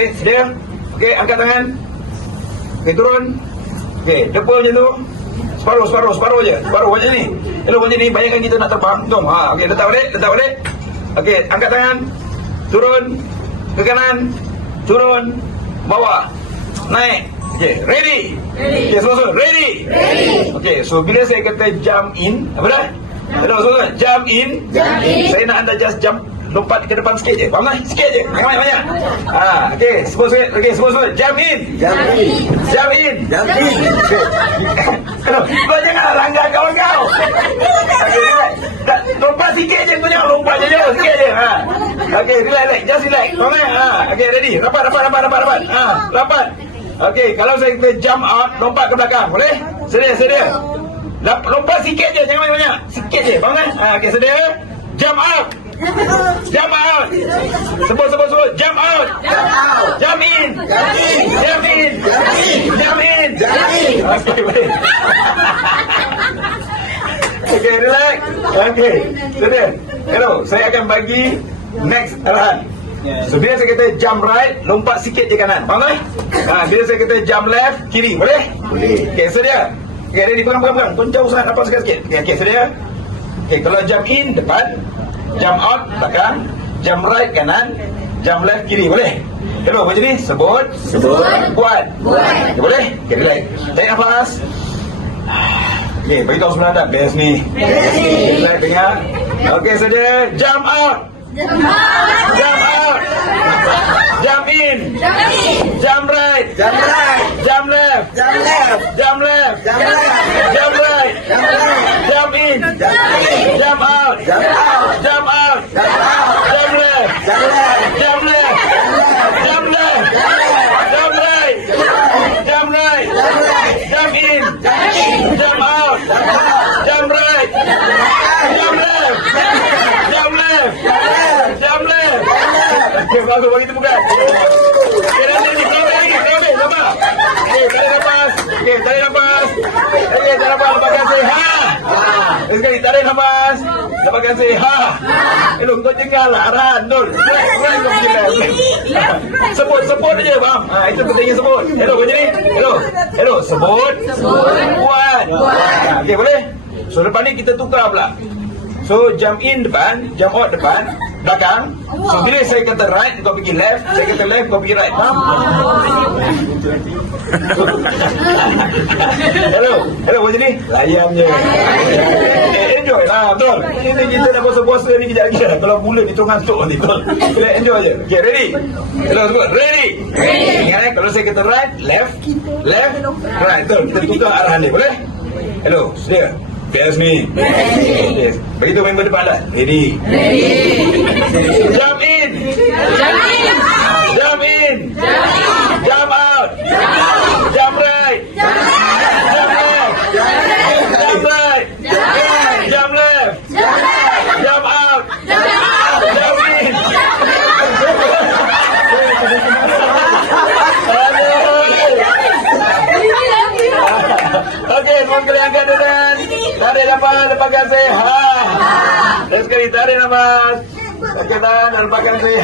Sedia? Okey, angkat tangan. Okey, turun. Okey, depul macam tu. Separuh je. Separuh macam ni. Hello, macam ni. Bayangkan kita nak terbang. Jom. Okey, letak balik. Okey, angkat tangan. Turun. Ke kanan. Turun. Bawah. Naik. Okey, ready? Okey, semua. Ready? Okey, so bila saya kata jump in, apa dah? Hello, semua. Jump in. Saya nak anda just jump. Lompat ke depan sikit je. Faham tak? Sikit je. Banyak. Okey, semua. Okey, semua. Jump in. Okey. Kau jangan langgar kawan kau. Okey, lompat sikit je. Kau jangan lompat je. Sikit je. Okey, relax. Just relax. Faham tak? Okey, ready. Rapat. Rapat. Okey, kalau saya kata jump out, lompat ke belakang. Boleh? Sedia. Lompat sikit je. Jangan banyak-banyak. Sikit je. Faham tak? Okey, sedia. Jump out. Sebut. Jump out. Jump in. Okey, boleh. Okey, relax. Okey, sudah. Hello, saya akan bagi next arahan. So, bila saya kata jump right, lompat sikit je kanan. Faham tak? Bila saya kata jump left, kiri. Boleh? Okey, sedia. Okey, ready, pegang. Kau jauh sangat, nampak sikit. Okey, sedia. Okey, kalau jump in, depan. Jump out, belakang. Jump right, kanan. Jump left, kiri. Boleh? Hello, macam ni. Sebut. Buat. Okay, boleh? Okay, relax. Tarik nafas. Okay, beritahu sebelah anda. Best ni. Relax, dengar. Okay, sedia. Jump out. Jump in. Jump right. Jump left. Jump right. Jump in. Jump out. Jump out. Jump left. Jump left. Jump right. Jump in. Jump out. Jump right. Jump left. Okay, bagus. Bagi tepukan. Okay, nanti lagi. Sabar. Okay, tarik nafas. Okay, lepaskan saya. Lagi sekali, tarik nafas. Lepaskan saya. Hello, kau dengar lah arahan. Dul. Kurang kau pergi left. Sebut je, faham? Itu pentingnya sebut. Hello, macam ni. Hello, sebut. Buat. Okay, boleh? So, lepas ni kita tukar pula. So, jump in depan, jump out depan, belakang. So, bila saya kata right, kau pergi left. Saya kata left, kau pergi right. Faham? Hello, macam ni? Layan je. Enjoy lah, betul? Ini kita dah puasa-puasa ni kejap lagi dah. Kalau mula kita ngantuk nanti, betul? Kita enjoy je. Okay, ready? Hello, sebut. Ready? Ingat kalau saya kata right, left, right. Betul? Kita tukar arahan dia, boleh? Hello, sedia? Best ni. Yes. Beritahu member depan lah. Ready. Jump in. Jump out. Jump right. Jump left. Jump left. Jump out. Jump in. Okey, semua sekali angkat tangan. Tarik nafas, lepaskan saya. Dan sekali tarik nafas. Angkat tangan dan lepaskan saya.